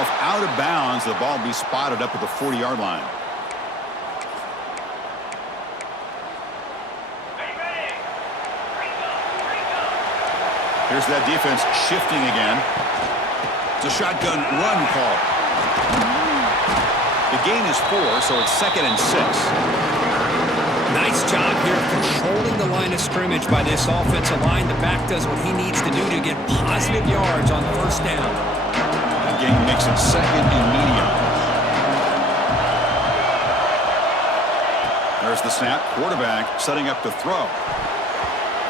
himself out of bounds. The ball will be spotted up at the 40-yard line. Here's that defense shifting again. It's a shotgun run call. The gain is 4, so it's 2nd and 6. Nice job here of controlling the line of scrimmage by this offensive line. The back does what he needs to do to get positive yards on first down. That gain makes it 2nd and medium. There's the snap. Quarterback setting up to throw.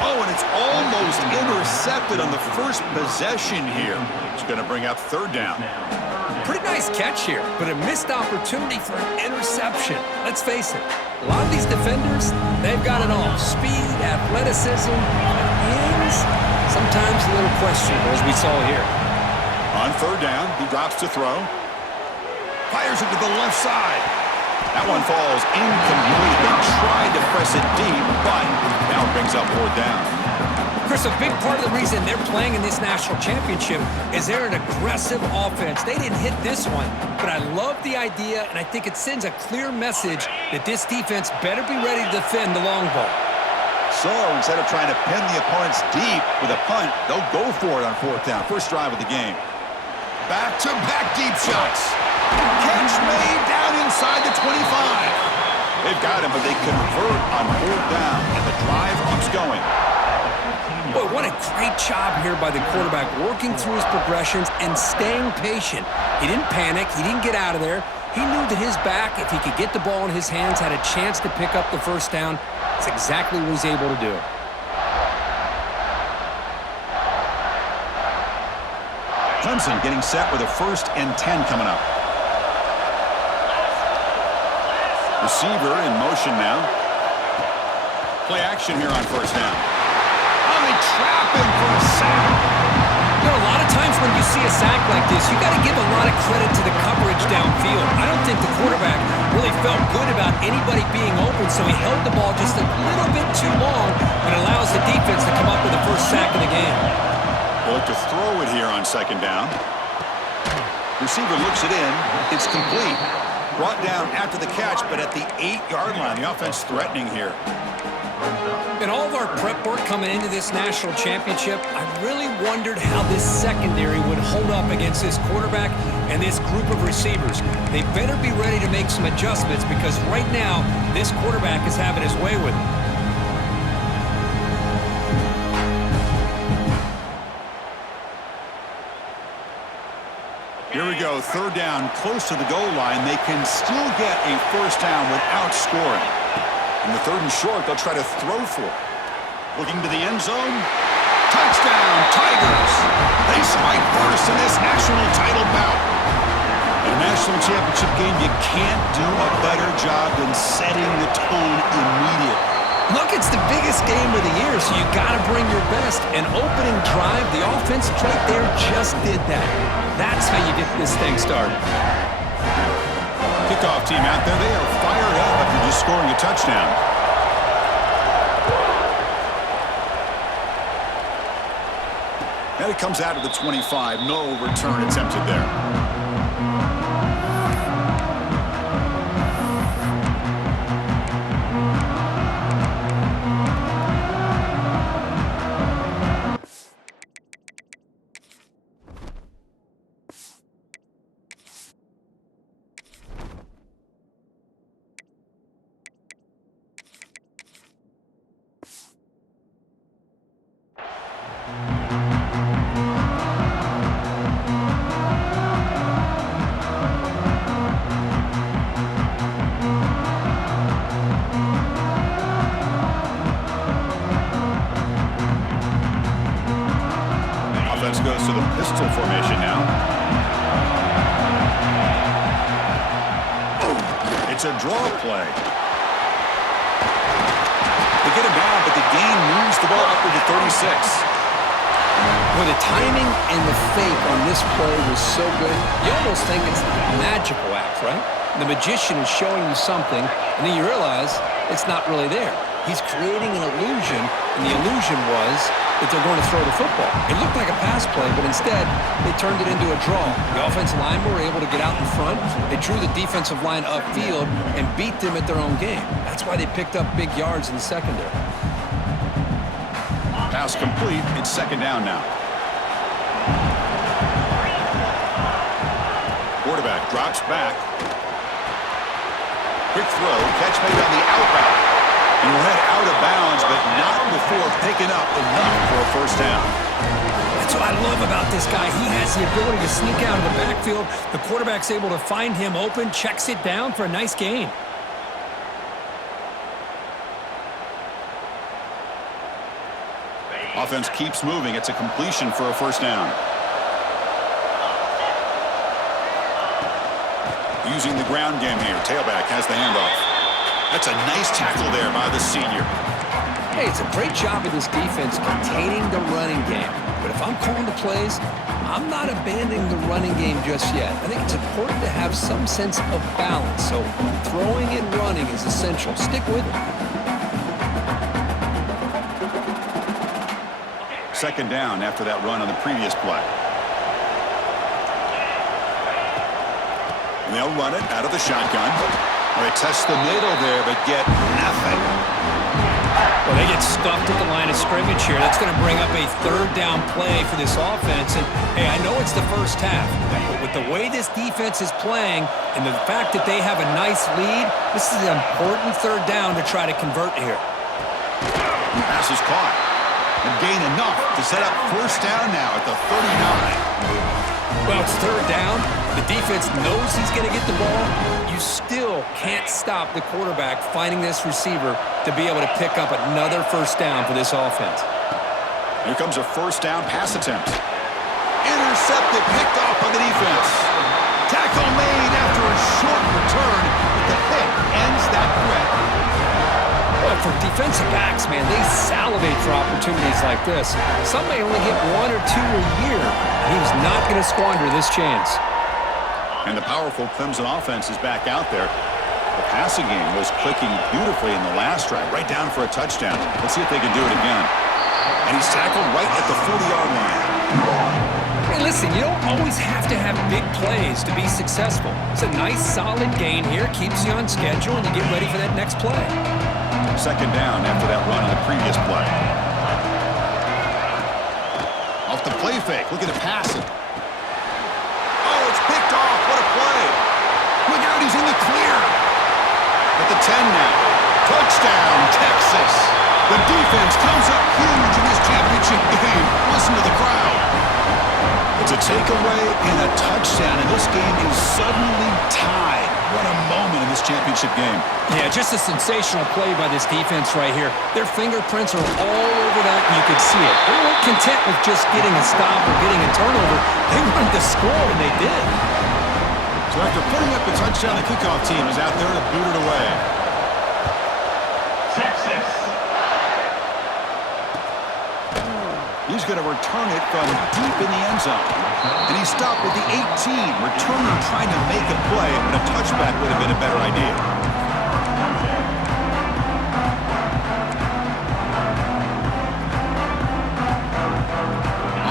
Oh, and it's almost intercepted on the first possession here. It's going to bring up 3rd down. Pretty nice catch here, but a missed opportunity for an interception. Let's face it, a lot of these defenders, they've got it all. Speed, athleticism, hands, sometimes a little questionable, as we saw here. On 3rd down, he drops to throw. Fires it to the left side. That one falls incomplete. They tried to press it deep, but now it brings up 4th down. Chris, a big part of the reason they're playing in this national championship is they're an aggressive offense. They didn't hit this one, but I love the idea, and I think it sends a clear message that this defense better be ready to defend the long ball. So instead of trying to pin the opponents deep with a punt, they'll go for it on 4th down. First drive of the game. Back-to-back deep shots. Catch made down inside the 25. They've got him, but they convert on 4th down, and the drive keeps going. Boy, what a great job here by the quarterback, working through his progressions and staying patient. He didn't panic. He didn't get out of there. He knew that his back, if he could get the ball in his hands, had a chance to pick up the first down. That's exactly what he's able to do. Clemson getting set with a 1st and 10 coming up. Receiver in motion now. Play action here on 1st down. They trap him for a sack. You know, a lot of times when you see a sack like this, you got to give a lot of credit to the coverage downfield. I don't think the quarterback really felt good about anybody being open, so he held the ball just a little bit too long and allows the defense to come up with the first sack of the game. Look to throw it here on 2nd down. Receiver looks it in. It's complete. Brought down after the catch, but at the 8-yard line. The offense threatening here. In all of our prep work coming into this national championship, I really wondered how this secondary would hold up against this quarterback and this group of receivers. They better be ready to make some adjustments because right now, this quarterback is having his way with it. Here we go, 3rd down, close to the goal line. They can still get a first down without scoring. In the 3rd and short, they'll try to throw for it. Looking to the end zone. Touchdown, Tigers! They strike first in this national title bout. In a national championship game, you can't do a better job than setting the tone immediately. Look, it's the biggest game of the year, so you got to bring your best. An opening drive, the offense right there just did that. That's how you get this thing started. Kickoff team out there, they are fired up after just scoring a touchdown. And it comes out of the 25. No return attempted there. Goes to the pistol formation now. It's a draw play. They get him down, but the gain moves the ball up to the 36. Well, the timing and the fake on this play was so good, you almost think it's like a magical act, right? The magician is showing you something, and then you realize it's not really there. He's creating an illusion, and the illusion was that they're going to throw the football. It looked like a pass play, but instead, they turned it into a draw. The offensive line were able to get out in front. They drew the defensive line upfield and beat them at their own game. That's why they picked up big yards in the secondary. Pass complete. It's second down now. Quarterback drops back. Quick throw. Catch made on the out route. He will head out of bounds, but not before picking up enough for a first down. That's what I love about this guy. He has the ability to sneak out of the backfield. The quarterback's able to find him open, checks it down for a nice gain. Offense keeps moving. It's a completion for a first down. Using the ground game here. Tailback has the handoff. That's a nice tackle there by the senior. Hey, it's a great job of this defense containing the running game. But if I'm calling the plays, I'm not abandoning the running game just yet. I think it's important to have some sense of balance. So throwing and running is essential. Stick with it. Second down after that run on the previous play. And they'll run it out of the shotgun. They test the middle there, but get nothing. Well, they get stuffed at the line of scrimmage here. That's going to bring up a third down play for this offense. And, hey, I know it's the first half, but with the way this defense is playing and the fact that they have a nice lead, this is an important third down to try to convert here. The pass is caught. And gain enough to set up first down now at the 39. Well, it's third down. The defense knows he's going to get the ball. You still can't stop the quarterback finding this receiver to be able to pick up another first down for this offense. Here comes a first down pass attempt. Intercepted, picked off by the defense. Tackle made after a short return, but the pick ends that threat. Well, for defensive backs, man, they salivate for opportunities like this. Some may only get one or two a year. He was not going to squander this chance. And the powerful Clemson offense is back out there. The passing game was clicking beautifully in the last drive, right down for a touchdown. Let's see if they can do it again. And he's tackled right at the 40-yard line. Hey, listen, you don't always have to have big plays to be successful. It's a nice, solid gain here. Keeps you on schedule, and you get ready for that next play. Second down after that run on the previous play. Off the play fake. Look at it passing. Oh, it's picked off. What a play. Look out, he's in the clear. At the 10 now. Touchdown, Texas. The defense comes up huge in this championship game. Listen to the crowd. It's a takeaway and a touchdown, and this game is suddenly tied. What a moment in this championship game. Yeah, just a sensational play by this defense right here. Their fingerprints are all over that, and you could see it. They weren't content with just getting a stop or getting a turnover. They wanted to score, and they did. So after putting up the touchdown, the kickoff team is out there to boot it away. Texas. He's going to return it from deep in the end zone. And he stopped with the 18. Returner trying to make a play, but a touchback would have been a better idea.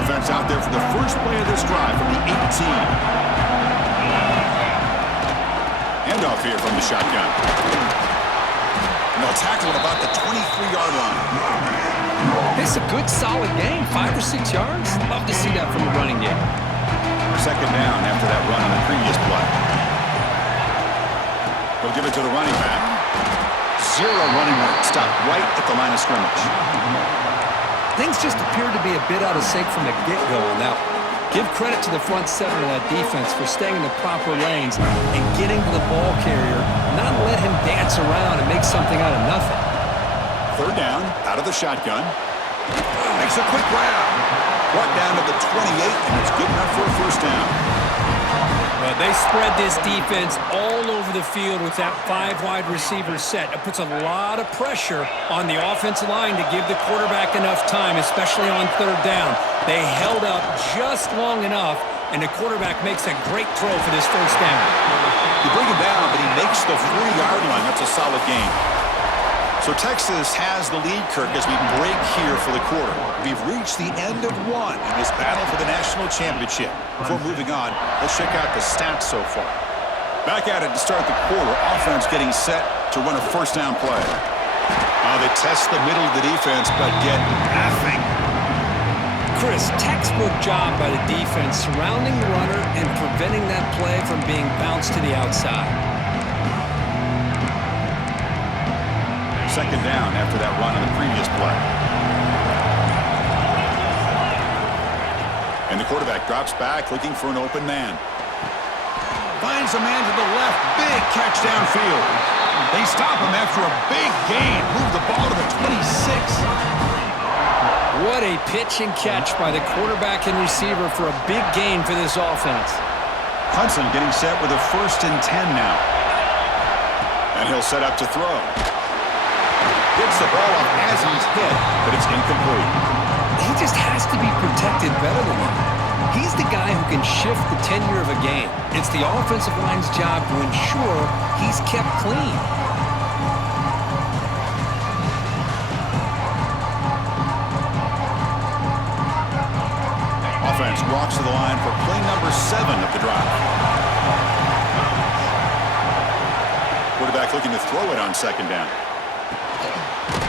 Offense out there for the first play of this drive from the 18. Handoff here from the shotgun. And they'll tackle at about the 23-yard line. It's a good, solid game, 5 or 6 yards. Love to see that from the running game. Second down after that run on the previous play. They'll give it to the running back. Zero running work. Stopped right at the line of scrimmage. Things just appeared to be a bit out of sync from the get-go on that one. Give credit to the front seven of that defense for staying in the proper lanes and getting to the ball carrier, not let him dance around and make something out of nothing. Third down, out of the shotgun. Makes a quick grab. Brought down to the 28, and it's good enough for a first down. Well, they spread this defense all over the field with that 5 wide receiver set. It puts a lot of pressure on the offensive line to give the quarterback enough time, especially on third down. They held up just long enough, and the quarterback makes a great throw for this first down. You bring him down, but he makes the 40-yard line. That's a solid gain. So Texas has the lead, Kirk, as we break here for the quarter. We've reached the end of one in this battle for the national championship. Before moving on, let's check out the stats so far. Back at it to start the quarter. Offense getting set to run a first down play. They test the middle of the defense, but get nothing. Chris, textbook job by the defense surrounding the runner and preventing that play from being bounced to the outside. Second down after that run on the previous play. And the quarterback drops back looking for an open man. Finds a man to the left. Big catch downfield. They stop him after a big gain. Move the ball to the 26. What a pitch and catch by the quarterback and receiver for a big gain for this offense. Hudson getting set with a 1st and 10 now. And he'll set up to throw. Gets the ball up as he's hit, but it's incomplete. He just has to be protected better than that. He's the guy who can shift the tenure of a game. It's the offensive line's job to ensure he's kept clean. Offense walks to the line for play number 7 of the drive. Quarterback looking to throw it on second down.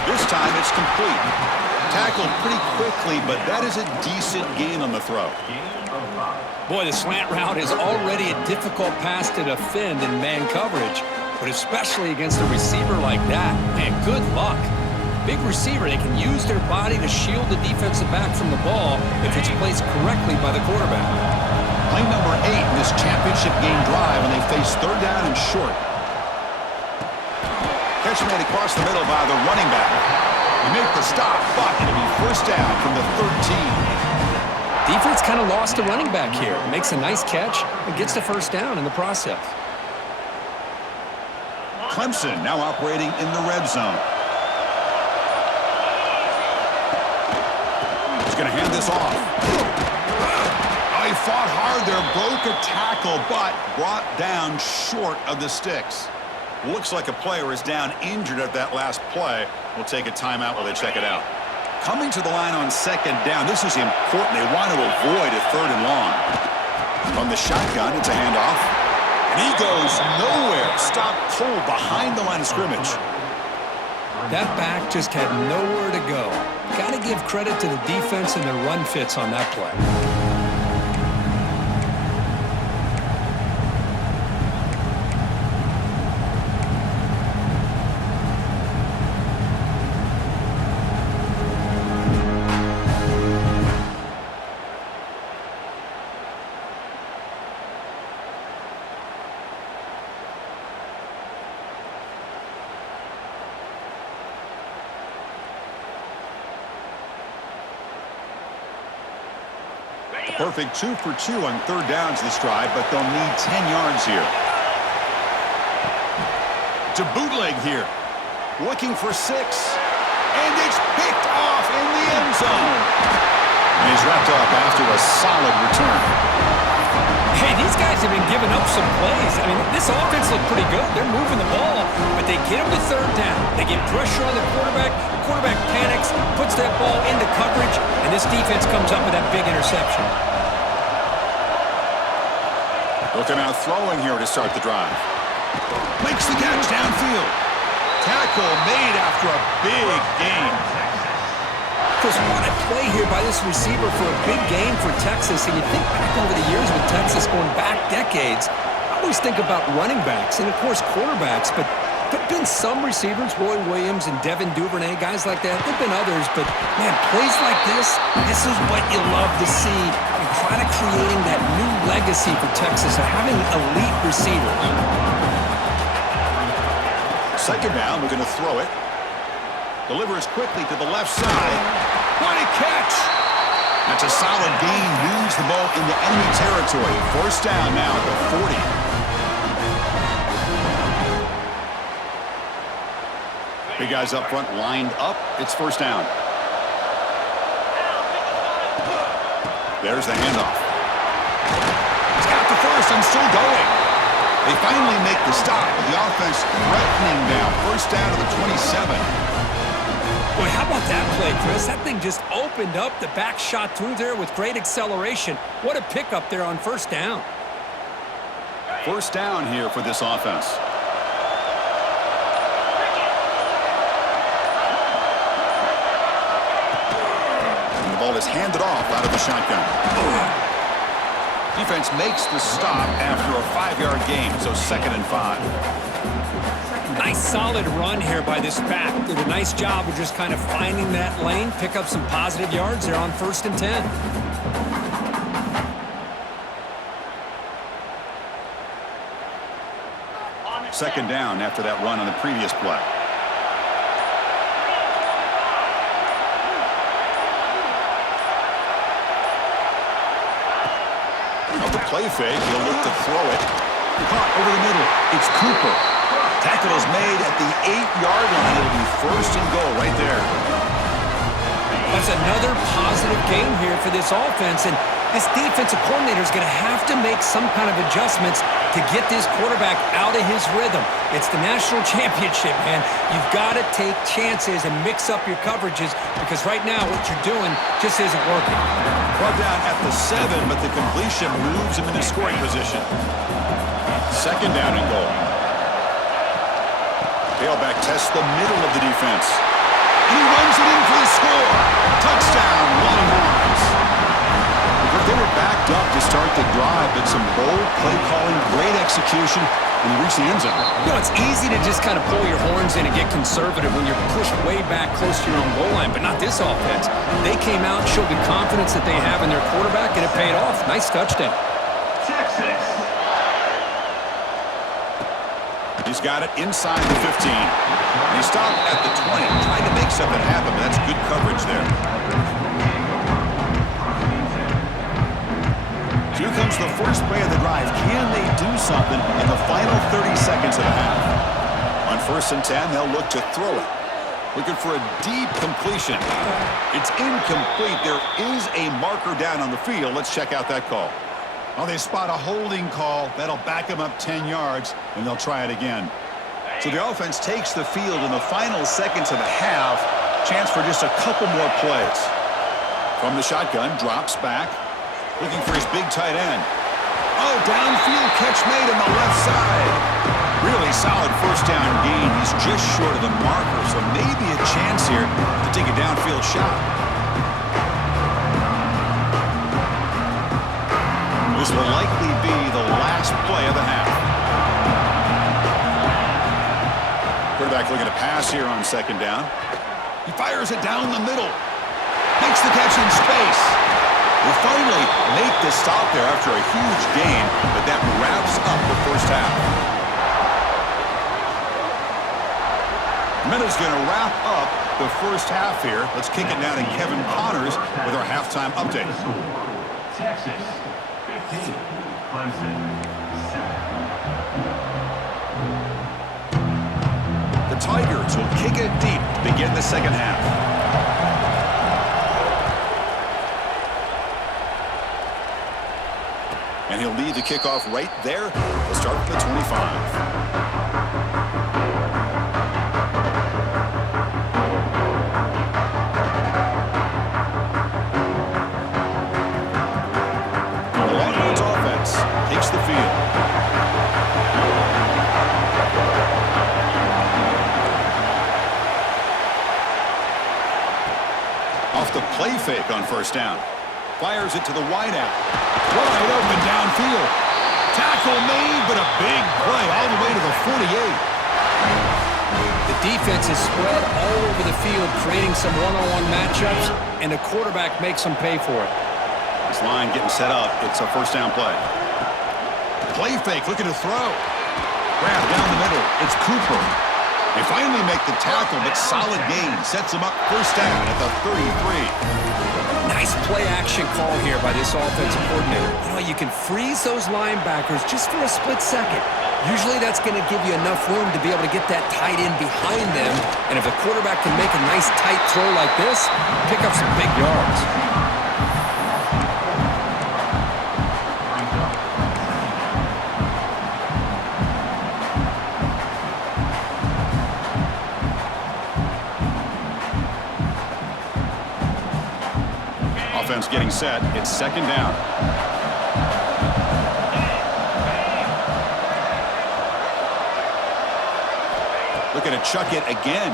This time it's complete. Tackled pretty quickly, but that is a decent gain on the throw. Boy, the slant route is already a difficult pass to defend in man coverage, but especially against a receiver like that. Man, good luck. Big receiver, they can use their body to shield the defensive back from the ball if it's placed correctly by the quarterback. Play number 8 in this championship game drive, and they face third down and short. Catch made across the middle by the running back. They make the stop, but it'll be first down from the 13. Defense kind of lost a running back here. Makes a nice catch and gets the first down in the process. Clemson now operating in the red zone. He's going to hand this off. Oh, he fought hard there, broke a tackle, but brought down short of the sticks. Looks like a player is down injured at that last play. We'll take a timeout while they check it out. Coming to the line on second down, this is important. They want to avoid a third and long. From the shotgun, it's a handoff. And he goes nowhere. Stopped cold behind the line of scrimmage. That back just had nowhere to go. Got to give credit to the defense and their run fits on that play. Perfect 2 for 2 on third downs this drive, but they'll need 10 yards here. To bootleg here. Looking for 6. And it's picked off in the end zone. And he's wrapped up after a solid return. Hey, these guys have been giving up some plays. I mean, this offense looked pretty good. They're moving the ball, but they get him to third down. They get pressure on the quarterback. Quarterback panics, puts that ball into coverage, and this defense comes up with that big interception. Looking out throwing here to start the drive. Makes the catch downfield. Tackle made after a big gain. Chris, what a play here by this receiver for a big gain for Texas. And you think back over the years with Texas going back decades, I always think about running backs and, of course, quarterbacks. But there have been some receivers, Roy Williams and Devin Duvernay, guys like that. There have been others. But, man, plays like this is what you love to see. And kind of creating that new legacy for Texas of having elite receivers. Second down, we're going to throw it. Delivers quickly to the left side. What a catch! That's a solid gain. Moves the ball into enemy territory. First down now at the 40. Big guys up front lined up. It's first down. There's the handoff. He's got the first and still going. They finally make the stop, but the offense threatening now. First down to the 27. Boy, how about that play, Chris? That thing just opened up the back shot through there with great acceleration. What a pickup there on first down. First down here for this offense. And the ball is handed off out of the shotgun. Defense makes the stop after a 5-yard gain, so 2nd and 5. Nice solid run here by this back. Did a nice job of just kind of finding that lane, pick up some positive yards there on 1st and 10. Second down after that run on the previous play. Of the play fake, he'll look to throw it. Caught over the middle. It's Cooper. Tackle is made at the 8-yard line. It'll be 1st and goal right there. That's another positive gain here for this offense, and this defensive coordinator is going to have to make some kind of adjustments to get this quarterback out of his rhythm. It's the national championship, man. You've got to take chances and mix up your coverages because right now what you're doing just isn't working. Brought down at the 7, but the completion moves him into scoring position. Second down and goal. Tailback tests the middle of the defense. And he runs it in for the score. Touchdown, Longhorns. They were backed up to start the drive, but some bold play calling, great execution, and they reach the end zone. You know, it's easy to just kind of pull your horns in and get conservative when you're pushed way back close to your own goal line, but not this offense. They came out, showed the confidence that they have in their quarterback, and it paid off. Nice touchdown. Texas. He's got it inside the 15. And he stopped at the 20, trying to make something happen, but that's good coverage there. Here comes the first play of the drive. Can they do something in the final 30 seconds of the half? On 1st and 10, they'll look to throw it. Looking for a deep completion. It's incomplete. There is a marker down on the field. Let's check out that call. Oh, they spot a holding call. That'll back them up 10 yards, and they'll try it again. So the offense takes the field in the final seconds of the half. Chance for just a couple more plays. From the shotgun, drops back. Looking for his big tight end. Oh, downfield catch made on the left side. Really solid first down gain. He's just short of the marker, so maybe a chance here to take a downfield shot. This will likely be the last play of the half. Quarterback looking to pass here on 2nd down. He fires it down the middle. Makes the catch in space. Will finally make the stop there after a huge gain, but that wraps up the first half. Minutes going to wrap up the first half here. Let's kick it now to Kevin Connors with our halftime update. Texas 15, Clemson 7. The Tigers will kick it deep to begin the second half. And he'll lead the kickoff right there. He'll start with the 25. The Longhorns offense takes the field. Off the play fake on 1st down. Fires it to the wideout. Wide open downfield. Tackle made, but a big play all the way to the 48. The defense is spread all over the field, creating some one-on-one matchups, and the quarterback makes them pay for it. This line getting set up. It's a 1st down play. Play fake, looking to throw. Grab down the middle. It's Cooper. They finally make the tackle, but solid gain. Sets them up 1st down at the 33. Nice play-action call here by this offensive coordinator. You know, you can freeze those linebackers just for a split second. Usually that's going to give you enough room to be able to get that tight end behind them. And if a quarterback can make a nice tight throw like this, pick up some big yards. Offense getting set. It's second down. Looking to chuck it again.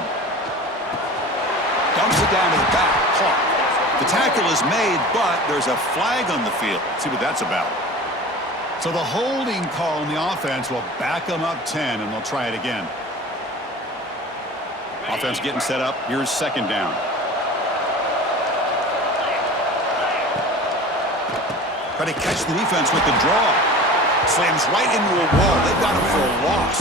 Dumps it down to the back. Hawk. The tackle is made, but there's a flag on the field. Let's see what that's about. So the holding call on the offense will back them up 10, and they'll try it again. Offense getting set up. Here's second down. Try to catch the defense with the draw. Slams right into a wall. They've got him for a loss.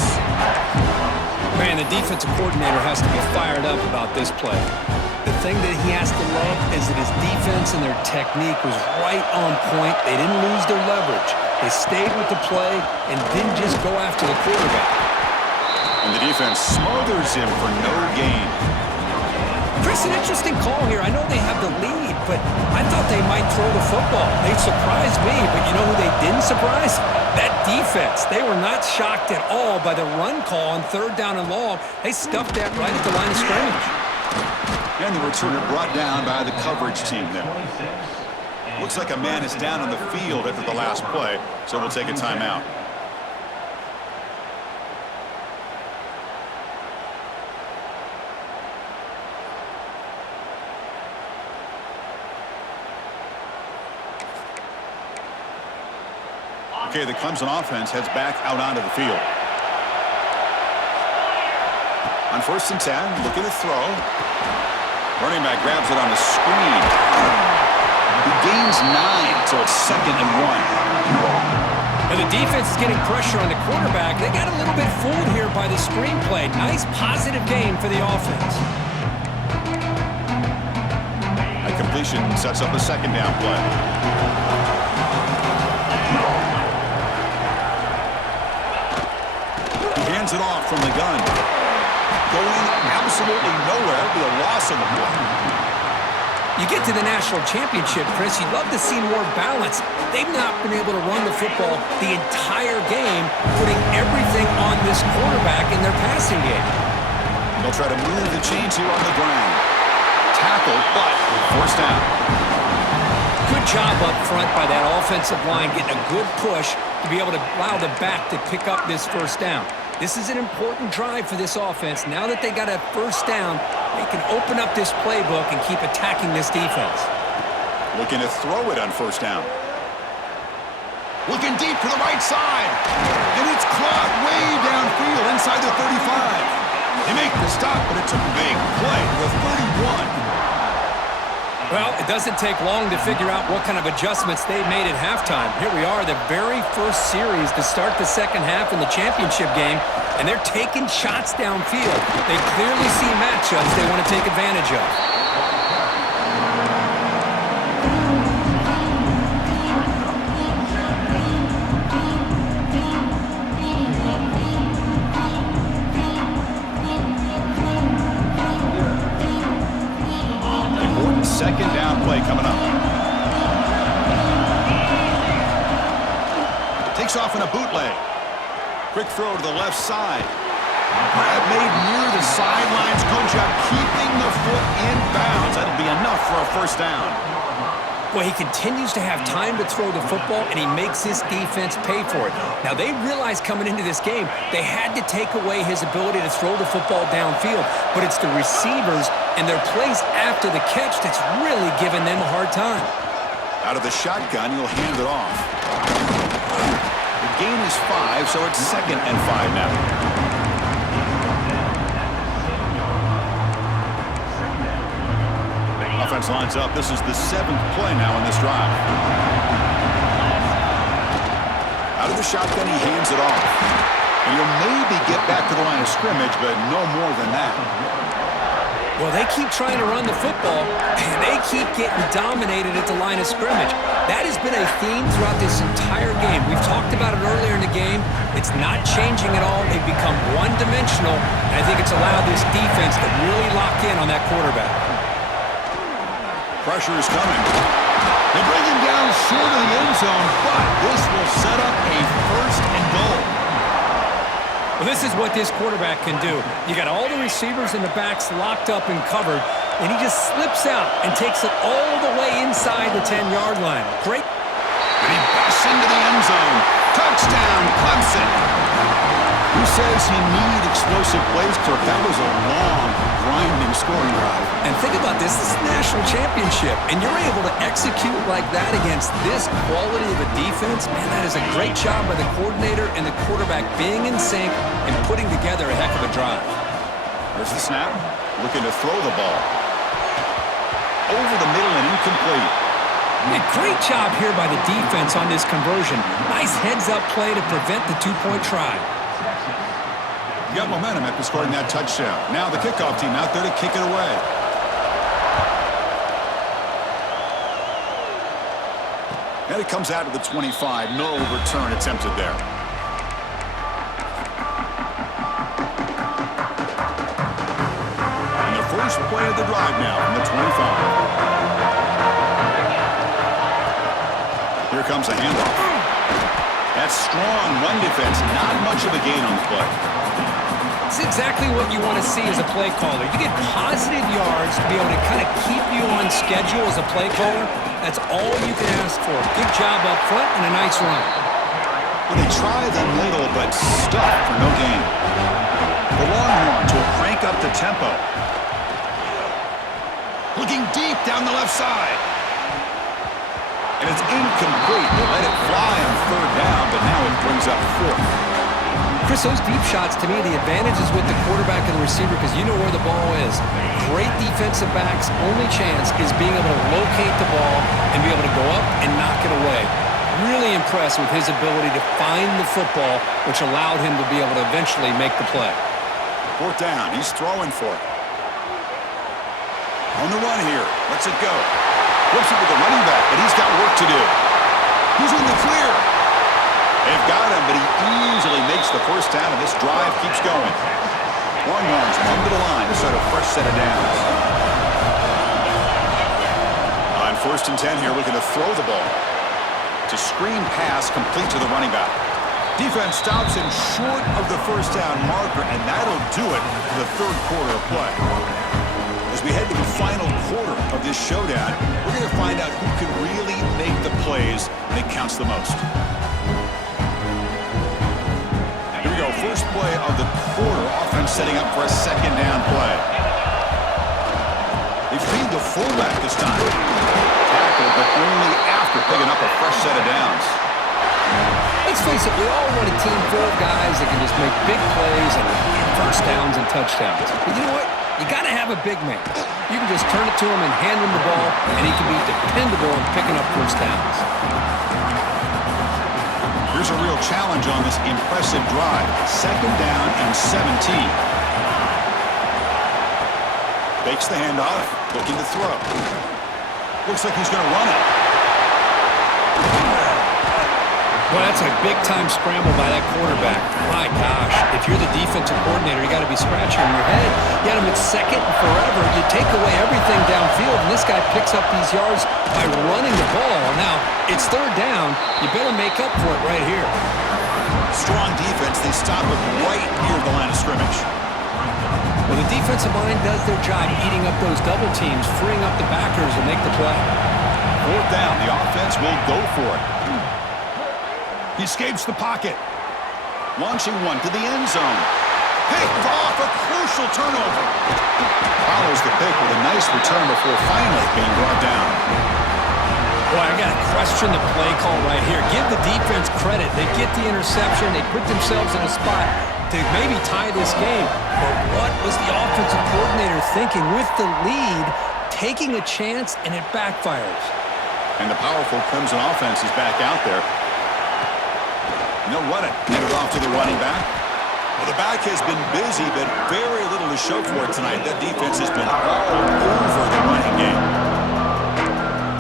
Man, the defensive coordinator has to be fired up about this play. The thing that he has to love is that his defense and their technique was right on point. They didn't lose their leverage. They stayed with the play and didn't just go after the quarterback. And the defense smothers him for no gain. Chris, an interesting call here. I know they have the lead, but I thought they might throw the football. They surprised me, but you know who they didn't surprise? That defense. They were not shocked at all by the run call on third down and long. They stuffed that right at the line of scrimmage. And the returner brought down by the coverage team there. Looks like a man is down on the field after the last play, so we'll take a timeout. Okay, the Clemson offense heads back out onto the field. On 1st and 10, looking to throw. Running back grabs it on the screen. He gains 9, so it's 2nd and 1. And the defense is getting pressure on the quarterback. They got a little bit fooled here by the screenplay. Nice positive game for the offense. A completion sets up a 2nd down play. Hands it off from the gun. Going absolutely nowhere. It'll be a loss on the play. You get to the national championship, Chris, you'd love to see more balance. They've not been able to run the football the entire game, putting everything on this quarterback in their passing game. They'll try to move the chains here on the ground. Tackle, but 1st down. Good job up front by that offensive line, getting a good push to be able to allow the back to pick up this 1st down. This is an important drive for this offense. Now that they got a 1st down, they can open up this playbook and keep attacking this defense. Looking to throw it on 1st down. Looking deep to the right side. And it's caught way downfield inside the 35. They make the stop, but it's a big play to the 31. Well, it doesn't take long to figure out what kind of adjustments they made at halftime. Here we are, the very first series to start the 2nd half in the championship game, and they're taking shots downfield. They clearly see matchups they want to take advantage of. Second down play coming up. Takes off in a bootleg. Quick throw to the left side. Grab made near the sidelines. Good job keeping the foot in bounds. That'll be enough for a 1st down. Well, he continues to have time to throw the football, and he makes his defense pay for it. Now, they realized coming into this game, they had to take away his ability to throw the football downfield, but it's the receivers and their plays after the catch that's really giving them a hard time. Out of the shotgun, he'll hand it off. The gain is 5, so it's 2nd and 5 now. Offense lines up. This is the 7th play now in this drive. Out of the shotgun, he hands it off. And he'll maybe get back to the line of scrimmage, but no more than that. Well, they keep trying to run the football, and they keep getting dominated at the line of scrimmage. That has been a theme throughout this entire game. We've talked about it earlier in the game. It's not changing at all. They've become one-dimensional, and I think it's allowed this defense to really lock in on that quarterback. Pressure is coming. They bring him down short of the end zone, but this will set up a 1st and goal. Well, this is what this quarterback can do. You got all the receivers and the backs locked up and covered. and he just slips out and takes it all the way inside the 10-yard line. Great. And he busts into the end zone. Touchdown, Clemson. Who says he needed explosive plays, Kirk? That was a long, grinding scoring drive. And think about this. This is a national championship, and you're able to execute like that against this quality of a defense. Man, that is a great job by the coordinator and the quarterback being in sync and putting together a heck of a drive. There's the snap. Looking to throw the ball. Over the middle and incomplete. A great job here by the defense on this conversion. Nice heads-up play to prevent the two-point try. You got momentum after scoring that touchdown. Now the kickoff team out there to kick it away. And it comes out to the 25. No return attempted there. And the first play of the drive now from the 25. Here comes a handoff. That's strong run defense. Not much of a gain on the play. It's exactly what you want to see as a play caller. You get positive yards to be able to kind of keep you on schedule as a play caller. That's all you can ask for. Good job up front and a nice run. Well, they try the middle, but stuck for no gain. The Longhorns will crank up the tempo. Looking deep down the left side. And it's incomplete. They let it fly on third down, but now it brings up fourth. Chris, those deep shots, to me, the advantage is with the quarterback and the receiver because you know where the ball is. Great defensive backs' only chance is being able to locate the ball and be able to go up and knock it away. Really impressed with his ability to find the football, which allowed him to be able to eventually make the play. Fourth down. He's throwing for it. On the run here. Lets it go. Flips it with the running back, but he's got work to do. He's in the clear. They've got him, but he easily makes the first down, and this drive keeps going. Longhorns come to the line to start a fresh set of downs. On 1st and 10 here, looking to throw the ball. To screen pass complete to the running back. Defense stops him short of the first down marker, and that'll do it for the third quarter of play. As we head to the final quarter of this showdown, we're going to find out who can really make the plays when it counts the most. Here we go, first play of the quarter. Offense setting up for a second down play. They feed the fullback this time. Tackle, but only after picking up a fresh set of downs. Let's face it, we all want a team full of guys that can just make big plays and get first downs and touchdowns. But you know what? You got to have a big man. You can just turn it to him and hand him the ball, and he can be dependable in picking up first downs. Here's a real challenge on this impressive drive. Second down and 17. Fakes the handoff, looking to throw. Looks like he's going to run it. Well, that's a big-time scramble by that quarterback. My gosh, if you're the defensive coordinator, you got to be scratching your head. You had him at second and forever. You take away everything downfield, and this guy picks up these yards by running the ball. Now, it's third down. You better make up for it right here. Strong defense. They stop it right near the line of scrimmage. Well, the defensive line does their job eating up those double teams, freeing up the backers to make the play. Fourth down. The offense will go for it. He escapes the pocket. Launching one to the end zone. Picked off, a crucial turnover. Follows the pick with a nice return before finally being brought down. Boy, I got to question the play call right here. Give the defense credit. They get the interception. They put themselves in a spot to maybe tie this game. But what was the offensive coordinator thinking with the lead, taking a chance, and it backfires? And the powerful Clemson offense is back out there. They'll run it. Hand it off to the running back. Well, the back has been busy, but very little to show for it tonight. That defense has been all over the running game.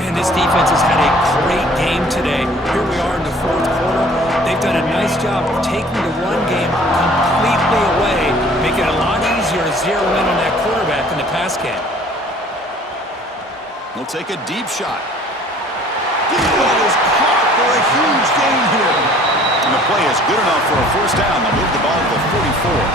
Man, this defense has had a great game today. Here we are in the fourth quarter. They've done a nice job of taking the run game completely away, making it a lot easier to zero in on that quarterback in the pass game. He'll take a deep shot. The ball is caught for a huge gain here. And the play is good enough for a first down. They'll move the ball to the 44.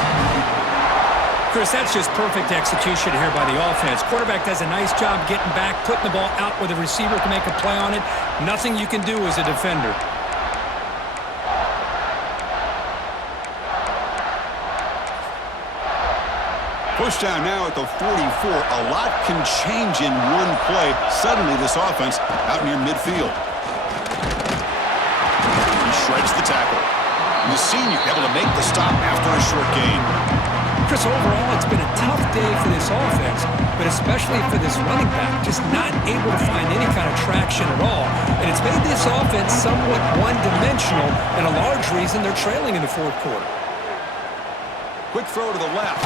Chris, that's just perfect execution here by the offense. Quarterback does a nice job getting back, putting the ball out where the receiver can make a play on it. Nothing you can do as a defender. Push down now at the 44. A lot can change in one play. Suddenly this offense out near midfield. He shreds the tackle. And the senior able to make the stop after a short gain. Chris, overall, it's been a tough day for this offense, but especially for this running back, just not able to find any kind of traction at all. And it's made this offense somewhat one-dimensional, and a large reason they're trailing in the fourth quarter. Quick throw to the left.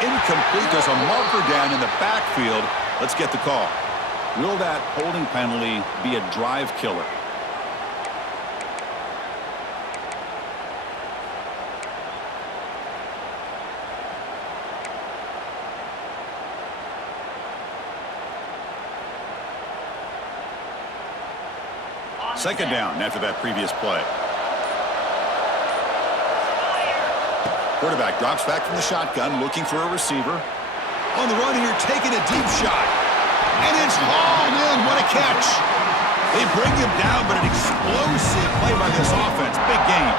Incomplete. There's a marker down in the backfield. Let's get the call. Will that holding penalty be a drive killer? Second down after that previous play. Quarterback drops back from the shotgun, looking for a receiver. On the run here, taking a deep shot. And it's hauled in. What a catch. They bring him down, but an explosive play by this offense. Big game.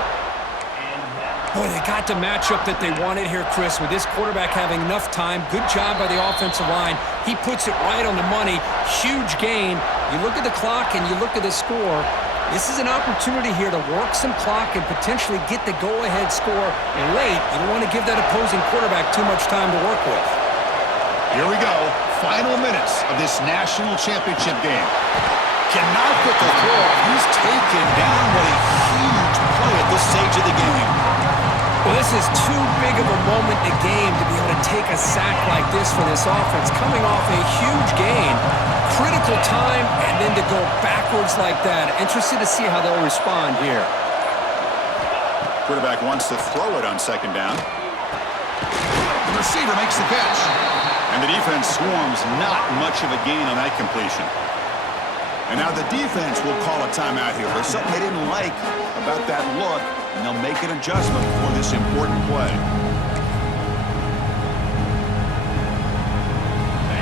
Boy, they got the matchup that they wanted here, Chris, with this quarterback having enough time. Good job by the offensive line. He puts it right on the money. Huge gain. You look at the clock and you look at the score. This is an opportunity here to work some clock and potentially get the go-ahead score late. You don't want to give that opposing quarterback too much time to work with. Here we go. Final minutes of this national championship game. Cannot get the throw. He's taken down. What a huge play at this stage of the game. Well, this is too big of a moment in the game to be able to take a sack like this for this offense. Coming off a huge gain, critical time, and then to go backwards like that. Interested to see how they'll respond here. Quarterback wants to throw it on second down. The receiver makes the catch. And the defense swarms. Not much of a gain on that completion. And now the defense will call a timeout here. There's something they didn't like about that look, and they'll make an adjustment for this important play.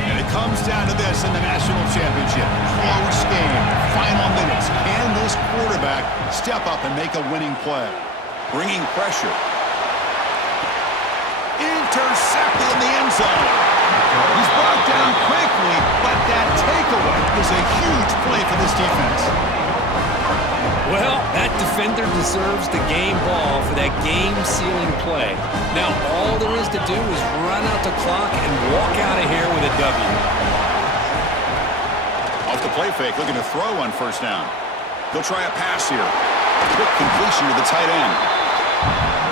And it comes down to this in the national championship. Close game, final minutes. Can this quarterback step up and make a winning play? Bringing pressure. Intercepted in the end zone. He's brought down quickly, but that takeaway is a huge play for this defense. Well, that defender deserves the game ball for that game-sealing play. Now, all there is to do is run out the clock and walk out of here with a W. Off the play fake, looking to throw on first down. They'll try a pass here. Quick completion to the tight end.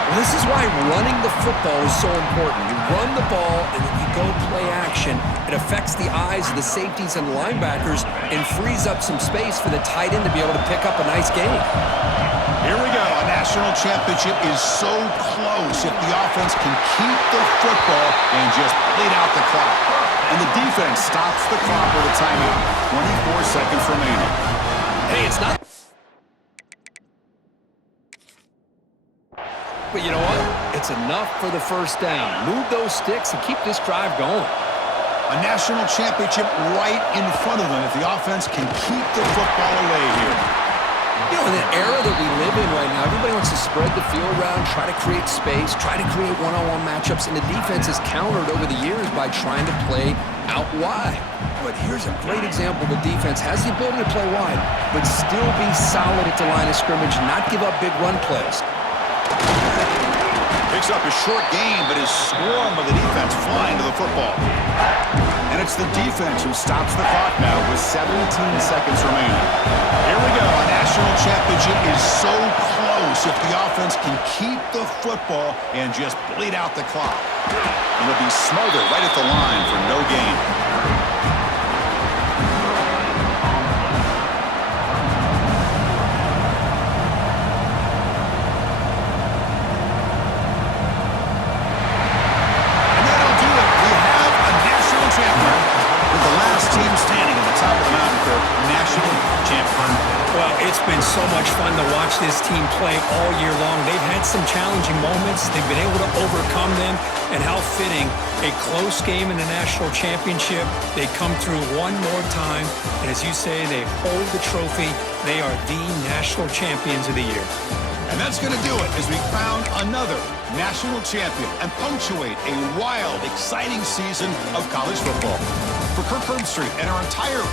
Well, this is why running the football is so important. You run the ball and then you go play action. It affects the eyes of the safeties and linebackers and frees up some space for the tight end to be able to pick up a nice gain. Here we go. A national championship is so close if the offense can keep the football and just bleed out the clock. And the defense stops the clock with a timeout. 24 seconds remaining. Hey, it's not... But you know what? It's enough for the first down. Move those sticks and keep this drive going. A national championship right in front of them if the offense can keep the football away here. You know, in the era that we live in right now, everybody wants to spread the field around, try to create space, try to create one-on-one matchups, and the defense has countered over the years by trying to play out wide. But here's a great example. The defense has the ability to play wide, but still be solid at the line of scrimmage, not give up big run plays. Picks up a short gain, but his swarm of the defense flying to the football. And it's the defense who stops the clock now with 17 seconds remaining. Here we go. A national championship is so close if the offense can keep the football and just bleed out the clock. And it'll be smothered right at the line for no gain. It's been so much fun to watch this team play all year long. They've had some challenging moments. They've been able to overcome them. And how fitting, a close game in the national championship. They come through one more time. And as you say, they hold the trophy. They are the national champions of the year. And that's going to do it as we crown another national champion and punctuate a wild, exciting season of college football. For Kirk Herbstreit and our entire